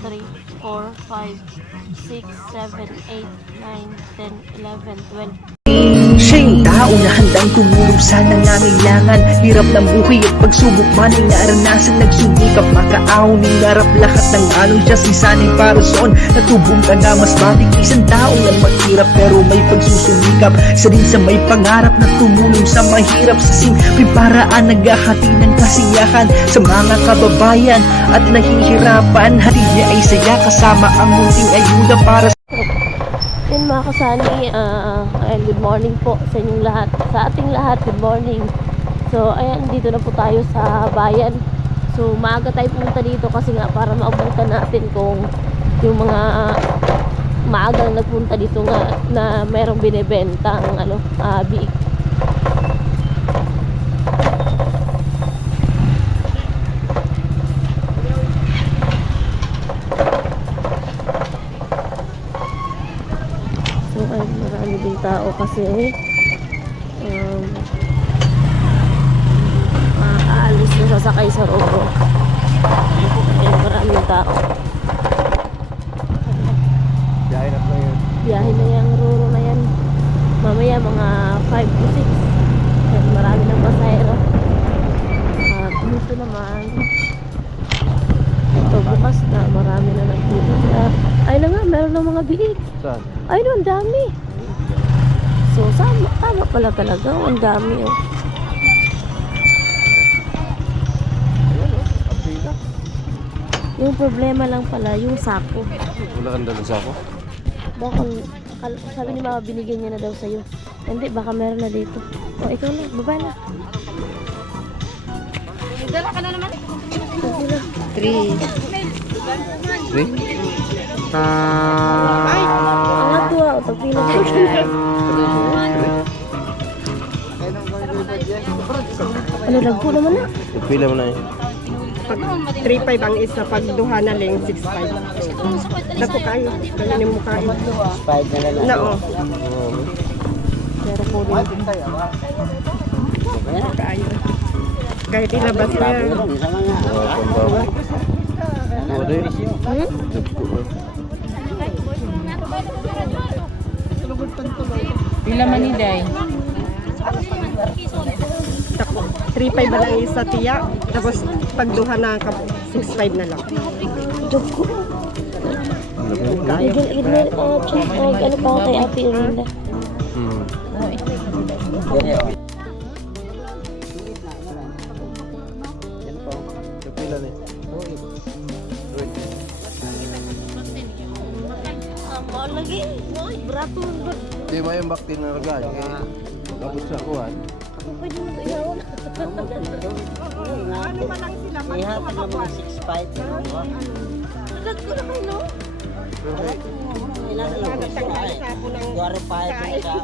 3, 4, 5, 6, 7, 8, 9, 10, 11, 12. Siya yung tao na handang tumulong sa nangangailangan. Hirap ng buhay at pagsubok man ay naranasan. Nagsumikap makaahon ng narap lahat ng alon. Siya si sanay para soon natubong ka na mas matik. Isang tao lang maghirap pero may pagsusumikap. Isa din sa may pangarap na tumulong sa mahirap. Sa simpleng paraan naghahati ng kasiyahan sa mga kababayan at nahihirapan. Hatid niya ay saya kasama ang munting ayuda para sa Yun mga kasani, good morning po sa inyong lahat, sa ating lahat, good morning. So ayan, dito na po tayo sa bayan. So maaga tayo pumunta dito kasi nga para maabutan natin kung yung mga maagang nagpunta dito nga na merong binibentang biik. Marami din tao kasi aalis na sasakay sa Roro. Ayun, maraming tao. Biyahe na po yun. Biyahe na yung Roro na yan. Mamaya mga 5 to 6. Ayun, marami ng pasahero. At dito naman, ito bukas na, marami na nagtitinda. Ay na nga, meron ng mga biik. Saan? Ay no, ang dami. So, tama pala talaga. Ang dami oh. Yung problema lang pala, yung sako. Wala kang dalang sako? Baka, sabi ni mama, binigyan niya na daw sa'yo. Hindi, baka meron na dito. O, ikaw na, baba na. Dala ka na naman. 3. 3? Ay! Ang natuwa, o, tagpila ka. Ano, nagpo naman na. Pila mo na eh. Pag 3.5 ang isa, pag duha na lang 6.5. Dako kayo, ganyan mo kayo. 5 na lang. Nao, Pero po rin. kayo. Kahit ilabas na yan. Pila man ni Day? Dako, 3.5 lang isa tiya. Tapos pag duha na 6.5 na lang. Jogo. Ano pa ako kay Ate Irinda? Pila na eh. Mahal lagi. Ay, barato. Di ba yung bakti na ragan? Kapot sa kuhan. Pwede mo ito ihawon. Ano pa lang sila, Ihatag ng mga 6'5". Nagagko na kayo, no? Ilan lang ang gusto ka eh. Guwaro pa sa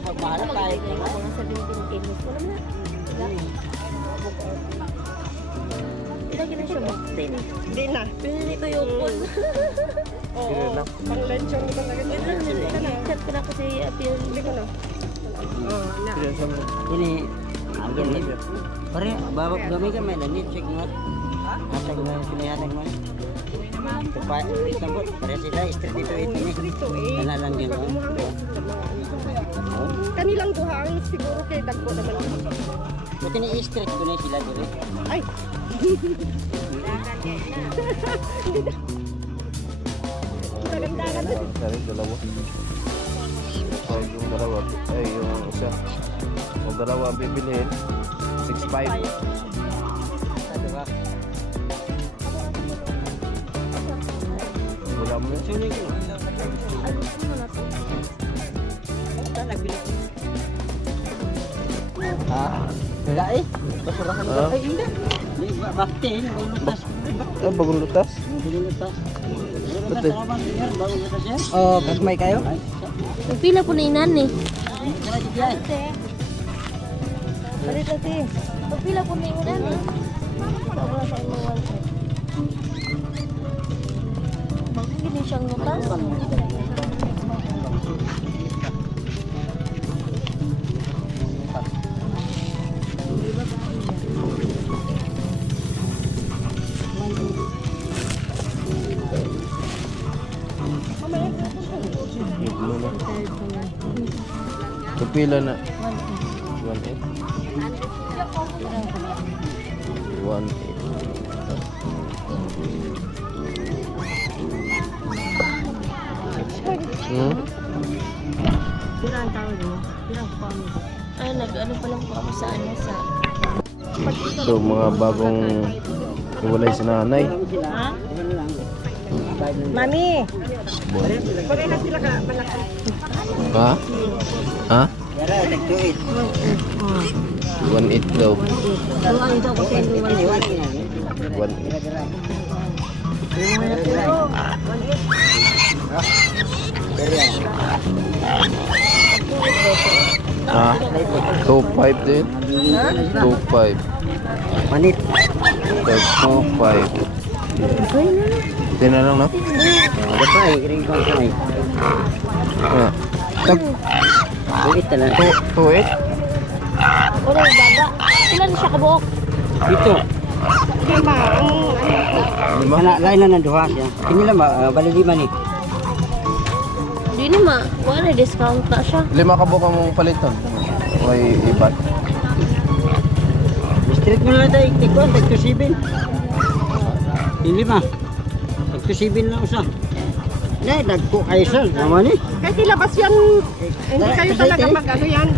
pagmahanap tayo. Mga 17 kilos. Wala na. Ilagay na siya mo. Hindi na. Pinili ko yung pool. Oo, pang lechon naman na ganyan. Chat ko na kasi Ate Irinda. Hindi ko na. Oo, na. Ini, ang ganit. Pare, babak kami ka may lanit. Check mo. Hasag mo yung pinihatag mo. Kapay, tambot. Pare sila, street ito ini. Wala lang yun. Kanilang duha ang siguro kay dagko naman. Buti ni street ko na sila dito. Ay! Dagan-dagan. Sorry, dalawa. Ay, yung dalawa. Ay, yung isa. Yung dalawa ang bibilihin. 6.5. Wala mo yun. Wala eh. Basurahan Ah? Ay, hindi. Bakti, lutas. Ah, bagong lutas. Lutas. Ba't eh? Bagong lutas yan. Oh, gagmay kayo? Pila po na inan eh. Kaya di yan. Palit ate. Pila po na inan eh. Wala sa inyo one set. Hindi siyang lutas. Pila na? 1.8. 1.8. Sila ang tawag mo. Sila ang pamilya. Ay, nag-ano pa lang po ako sa ano, sa... So, mga bagong iwalay sa nanay. Mami! Pare na sila ka malaki. Ha? Ha? Yara, nag-tuit. 1.8 daw. Tuwang ito ako sa inyo. 1.8. Ha? 2.5 din? 2.5. Manit. 2.5. Ito na lang, no? Gapay, ring ko ay. Ah. Tag Tuit na lang. 2.8? Wala, baba. Ilan siya kabuok? Dito. Lima. Lima? Lain na ng duha siya. Kini lang ba? Bali lima ni. Di ni ma. Wala, discount na siya. 5 ka buka mong palitan. Okay, iba. Street mo na tayo. Tikon, tag-2.7. Yung lima. Tag-2.7 lang usa. Nay, dagko kayo sir. Naman eh. Kahit ilabas yan, hindi kayo talaga mag-ano yan.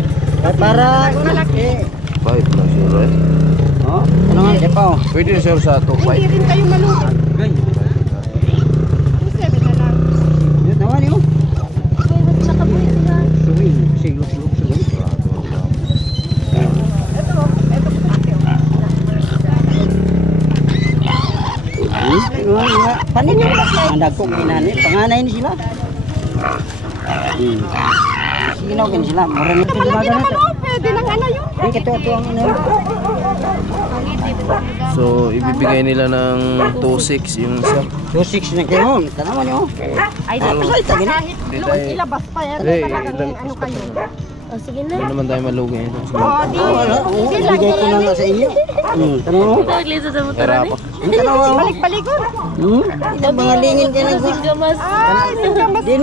Para Malaki. 5 lang sure, eh. Oh, ano nga, depaw. Pwede na sir sa 2.5. Hindi rin kayo malungkot. Gay. 7 na lang. Yun, naman yun. Uy, ba't siya kabuok sila? Suwing. Siglo. Panin nyo lang. Ang dagkong inani. Panganay ni sila. Sinaw kan sila. Mura na ito gumagana ito. Pwede lang ano yun. Hindi, katuwa ang ano. So, ibibigay nila ng 2.6 yung isa. 2.6 na kayo. Tanaman nyo. Ay, Ano sa ita gini? Hindi Luwas tayo, ilabas pa yan. Hey, Talagang ilang- ano kayo. Oh, sige hindi na. naman tayo malugi ito. Oo, di. Wala. Oo, ibigay ko na nga sa inyo. Tanaw mo. Naglisa sa motor Era ni. pa. Tanaw mo. Balik-balikon. Ito mga lingin kayo na. Singgamas. Ay, singgamas Din.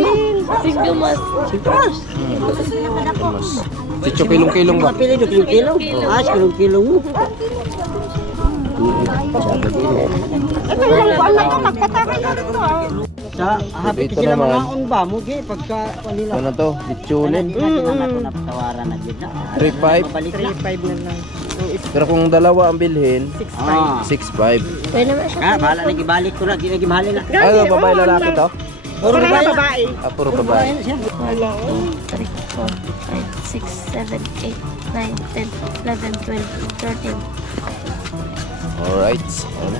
Singgamas. Sipas. Chicho kilong-kilong ba? Mapili do kilong-kilong. Ah, kilong-kilong mo. Ito yung buwan na ito. Magpatakay na rin ito. Sa hapit Dito sila naman. mga unba mo gi pagka kanila. Ano to? Lechulin. Ako na patawaran na gid na. 3.5. Mabalik na. 3.5 na lang. Yung isa, Pero kung dalawa ang bilhin, 6.5. Ah. 6.5. Pwede naman siya. Ah, bahala na gibalik ko na, di na gimahali na. Ano, babae lalaki to? Puro Puro babae. na babae. Ah, puro babae. na siya. 3, 4, 5, 6, 7, 8, 9, 10, 11, 12, 13. Alright. Ano?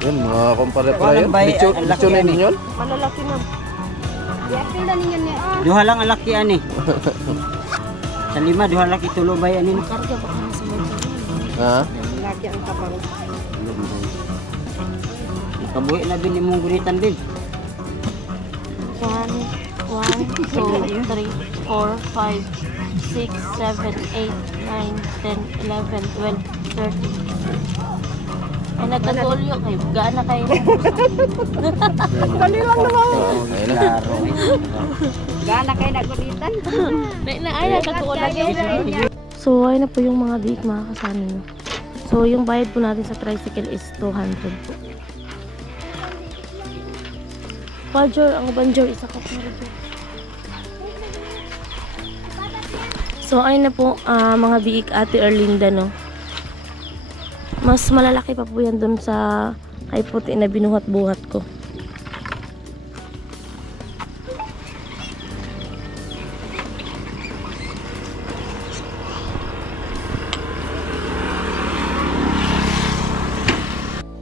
Yun, mga kumpare pa yun. Walang bay- ang laki Lechulin yan din yun? Malalaki na. Yakil na ninyo niya. Duha lang ang laki ani. Sa lima duha laki tulo bay ani. Karga baka nasa motor. Ha? Laki ang kapang. Kabuhi na bin imong guritan din. 1, 2, 3, 4, 5, 6, 7, 8, 9, 10, 11, 12, 13. Ay, nagkatulyo kayo. Gaan na kayo. Dali lang naman. Ayun na. Klaro. Gana kayo nagulitan. Ay, nagkatulyo. So, ayun na po yung mga biik mga kasama nyo. So, yung bayad po natin sa tricycle is 200 po. Banjor, ang banjor, isa ka po. So, ayun na po, mga biik Ate Erlinda, no? Mas malalaki pa po yan dun sa kay puti na binuhat-buhat ko.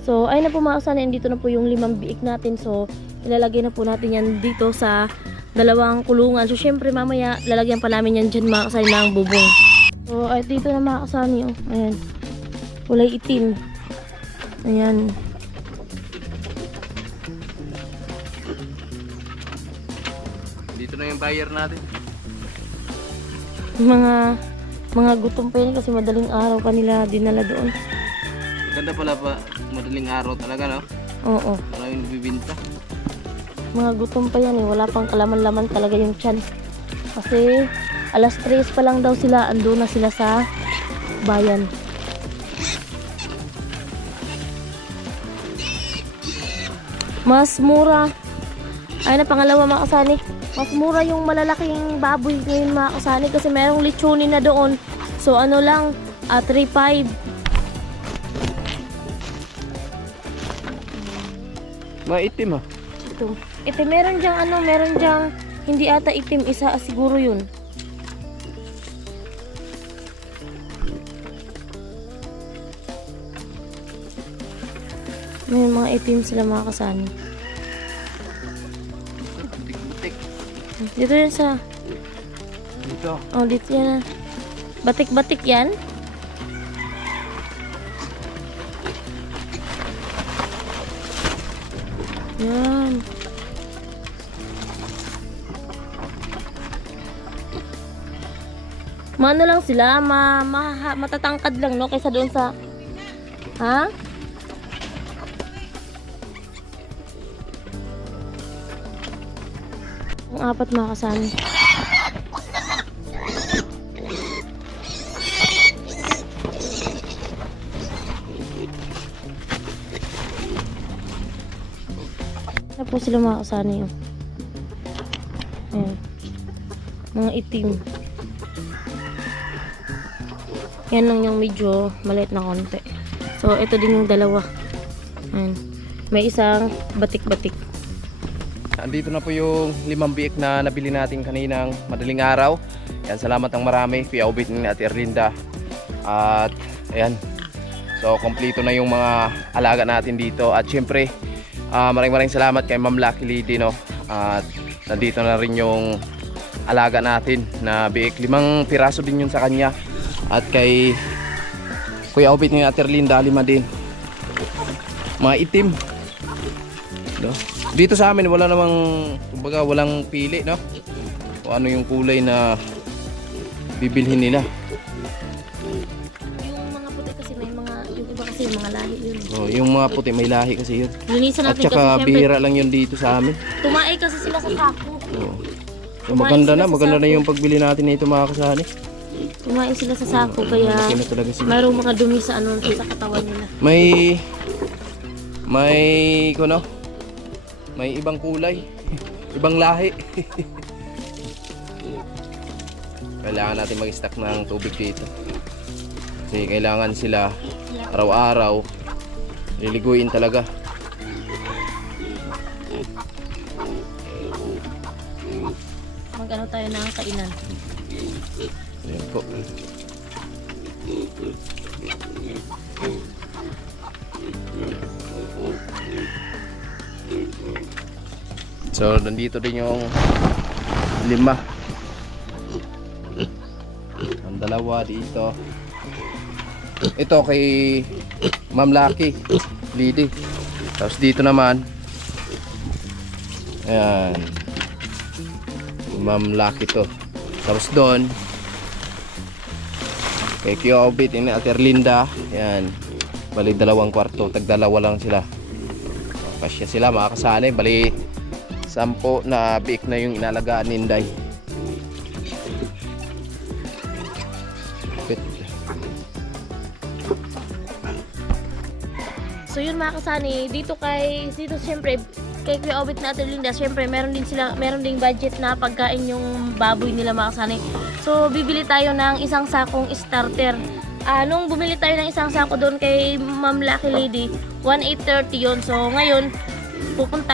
So, ayun na po mga kasana, dito na po yung 5 biik natin. So, ilalagay na po natin yan dito sa 2 kulungan. So, syempre mamaya lalagyan pa namin yan dyan mga kasana ng bubong. So, ay dito na mga kasana yung, ayan, kulay itim. Ayan. Dito na yung buyer natin. Mga gutom pa yun kasi madaling araw pa nila dinala doon. Ganda pala pa, madaling araw talaga, no? Oo. Maraming bibinta. Mga gutom pa yan eh. Wala pang kalaman-laman talaga yung tiyan. Kasi alas 3 pa lang daw sila. Andun na sila sa bayan. Mas mura. Ay na pangalawa mga kasani. Mas mura yung malalaking baboy ngayon mga kasani. Kasi merong lechonin na doon. So ano lang, 3.5. Maitim ah. Ito meron diyang ano, meron diyang hindi ata itim, isa siguro yun. May mga itim sila mga kasani. Dito yan sa... Dito. Oh, dito yan. Batik-batik yan. Yan. Maano lang sila, matatangkad lang no kaysa doon sa... Ha? Ang apat mga kasani. Ano po sila mga kasani yun? Ayan. Mga itim. Yan lang yung medyo maliit na konti. So, ito din yung dalawa. Ayan. May isang batik-batik. Andito na po yung 5 biik na nabili natin kaninang madaling araw. Yan, salamat ng marami. Kuya Obit ni Ate Erlinda. At ayan. So, kompleto na yung mga alaga natin dito. At syempre, maraming salamat kay Ma'am Lucky Lady, no? At nandito na rin yung alaga natin na biik. 5 piraso din yun sa kanya. At kay Kuya Obit ni Ate Erlinda, 5 din. Mga itim. No? Dito sa amin wala namang, kumbaga walang pili, no? Kung ano yung kulay na bibilhin nila. Yung mga puti kasi may mga, yung iba kasi yung mga lahi yun. Oh, yung mga puti may lahi kasi yun. Linisan At natin kasi saka syempre, bihira lang yun dito sa amin. tumae kasi sila sa sako. Oh. So, maganda na yung pagbili natin nito mga kasani. Tumae sila sa sako kaya Malaki na talaga sila. mayroong mga dumi sa ano sa katawan nila. May kuno. May ibang kulay, ibang lahi. Kailangan natin mag-stock ng tubig dito. Kasi kailangan sila araw-araw liliguin talaga. Mag-ano tayo ng kainan. Ayan po. So, nandito din yung 5. Ang dalawa dito. Ito kay Ma'am Lucky Lady. Tapos dito naman, ayan, Ma'am Lucky to. Tapos doon kay Kuya Obit ni Ate Erlinda, ayan, bali 2 kwarto, tag-2 lang sila. Kasya sila mga kasali, bali 10 na biik na yung inalagaan ni Inday. So yun mga kasani, dito syempre kay Kuya Obit na Ate Erlinda, syempre meron ding budget na pagkain yung baboy nila mga kasani. So bibili tayo ng isang sakong starter. Nung bumili tayo ng isang sako doon kay Ma'am Lucky Lady, 1,830 yun. So ngayon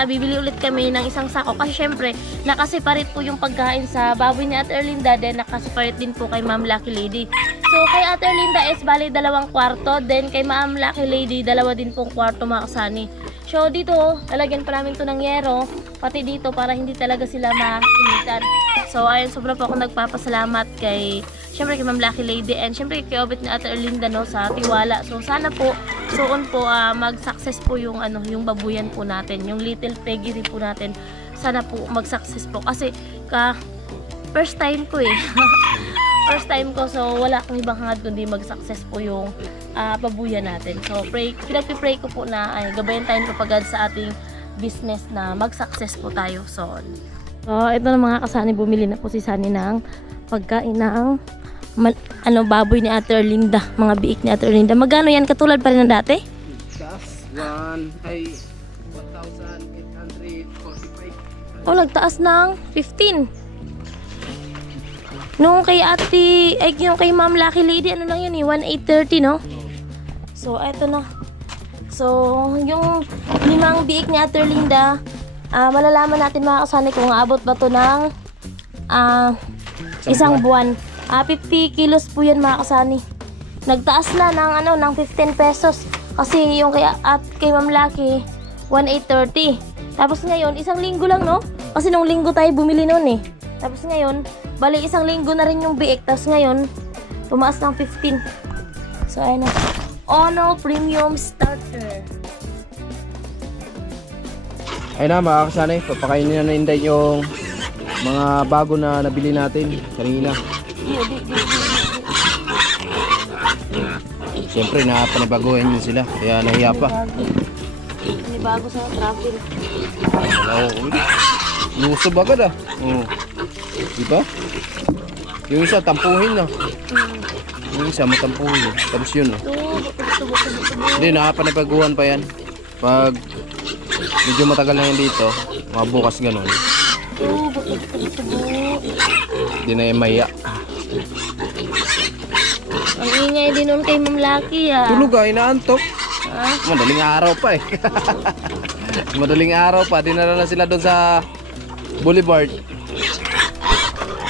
bibili ulit kami ng isang sako kasi syempre nakaseparate po yung pagkain sa baboy ni Ate Erlinda, then nakaseparate din po kay Ma'am Lucky Lady. So kay Ate Erlinda is bali 2 kwarto, then kay Ma'am Lucky Lady 2 din pong kwarto mga kasani. So dito lalagyan pa namin to ng yero pati dito para hindi talaga sila mainitan. So ayun, sobra po ako nagpapasalamat kay syempre kay Ma'am Lucky Lady and syempre kay Obit ni Ate Erlinda, no, sa tiwala. So sana po soon po mag-success po yung yung babuyan po natin, yung little piggery po natin. Sana po mag-success po kasi first time ko first time ko, so wala akong ibang hangad kundi mag-success po yung babuyan natin. So pinagpipray ko po na gabayan tayong kapagad sa ating business na mag-success po tayo. So ito na mga kasani, bumili na po si Sunny ng pagkain ng baboy ni Ate Erlinda, mga biik ni Ate Erlinda. Magkano yan? Katulad pa rin ng dati? Taas, 1,845. Nagtaas ng 15. Nung kay yung kay Ma'am Lucky Lady, ano lang yun 1,830, no? So, eto na. So, yung 5 biik ni Ate Erlinda, malalaman natin mga kasani kung aabot ba to ng isang buwan. 50 kilos po yan mga kasani. Nagtaas na ng 15 pesos. Kasi yung kay Ma'am Lucky, 1,830. Tapos ngayon, isang linggo lang, no? Kasi nung linggo tayo bumili noon eh. Tapos ngayon, bali isang linggo na rin yung biik. Tapos ngayon, tumaas ng 15. So, ayun na. Ono Premium Starter. Ayun na mga kasani, papakainin na Inday yung mga bago na nabili natin kanina. Siyempre napanibaguhin din sila, kaya nahiya pa. Bago sa travel. Lusob agad diba? Yung isa tampuhin na. Yung isa matampuhin. Tapos yun Hindi, nakapanibaguhan pa yan. Pag medyo matagal na yan dito, mga bukas ganun. Hindi na yung maya. Ang ingay din nun kay Ma'am Lucky Tulog inaantok. Madaling araw pa Madaling araw pa, dinala na sila doon sa Boulevard.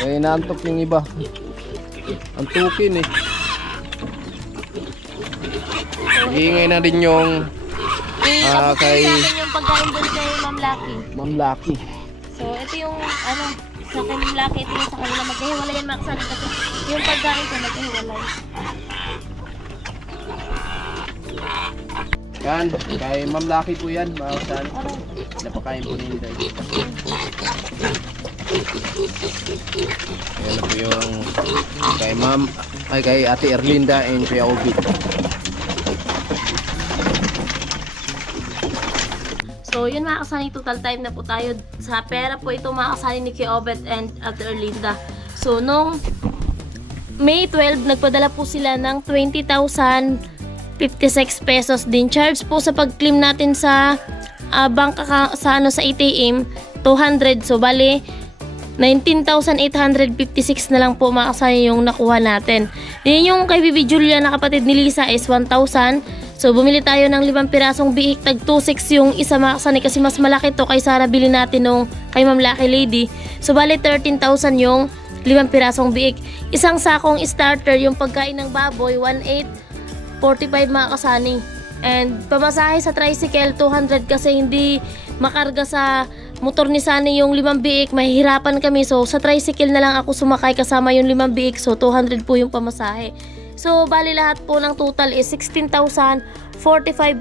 Inaantok yung iba. Antukin Iingay na din yung kay yung pagkain doon kay Ma'am Lucky. Ma'am Lucky. So, ito yung sa kay Ma'am Lucky, ito yung sa kanila magkahiwalay yan mga kasani kasi yung pagkain ko magkahiwalay. Yan, kay Ma'am Lucky po yan, mga kasani. Napakain po ni Inday. Ayan na po yung kay Ate Erlinda and Kuya Obi. So, yun mga kasani, total time na po tayo sa pera po ito mga kasani ni Kuya Obet and Ate Erlinda. So, nung May 12, nagpadala po sila ng 20,056 pesos din. Charge po sa pag-claim natin sa bank sa ATM, 200. So, bali, 19,856 na lang po mga kasani yung nakuha natin. Yun yung kay Bibi Julia na kapatid ni Lisa is 1,000. So, bumili tayo ng 5 pirasong biik, tag 2,600 yung isa mga kasani kasi mas malaki to kaysa nabili natin nung kay Ma'am Lucky Lady. So, bali 13,000 yung 5 pirasong biik. Isang sakong starter, yung pagkain ng baboy, 1,845 mga kasani. And pamasahe sa tricycle, 200 kasi hindi makarga sa motor ni Sunny yung 5 biik, mahihirapan kami. So, sa tricycle na lang ako sumakay kasama yung 5 biik. So, 200 po yung pamasahe. So, bali lahat po ng total is 16,045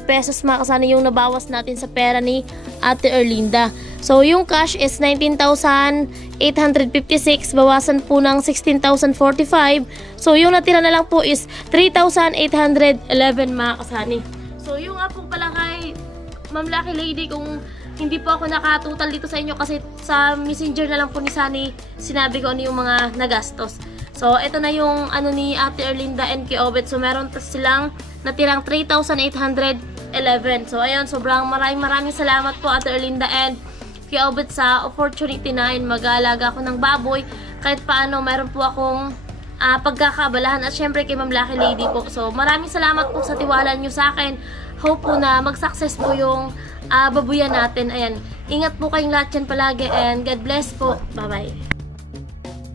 pesos mga kasani yung nabawas natin sa pera ni Ate Erlinda. So, yung cash is 19,856, bawasan po ng 16,045. So, yung natira na lang po is 3,811 mga kasani. So, yung nga po pala kay Ma'am Lucky Lady, kung hindi po ako nakatutal dito sa inyo kasi sa messenger na lang po ni Sunny sinabi ko ano yung mga nagastos. So, ito na yung ni Ate Erlinda and Kuya Obet. So, meron silang natirang 3,811. So, ayun, sobrang maraming salamat po Ate Erlinda and Kuya Obet sa opportunity na yun. Mag-aalaga ako ng baboy. Kahit paano, meron po akong pagkakabalahan. At syempre kay Ma'am Lucky Lady po. So, maraming salamat po sa tiwala nyo sa akin. Hope po na mag-success po yung babuyan natin. Ayan, ingat po kayong lahat yan palagi and God bless po. Bye-bye.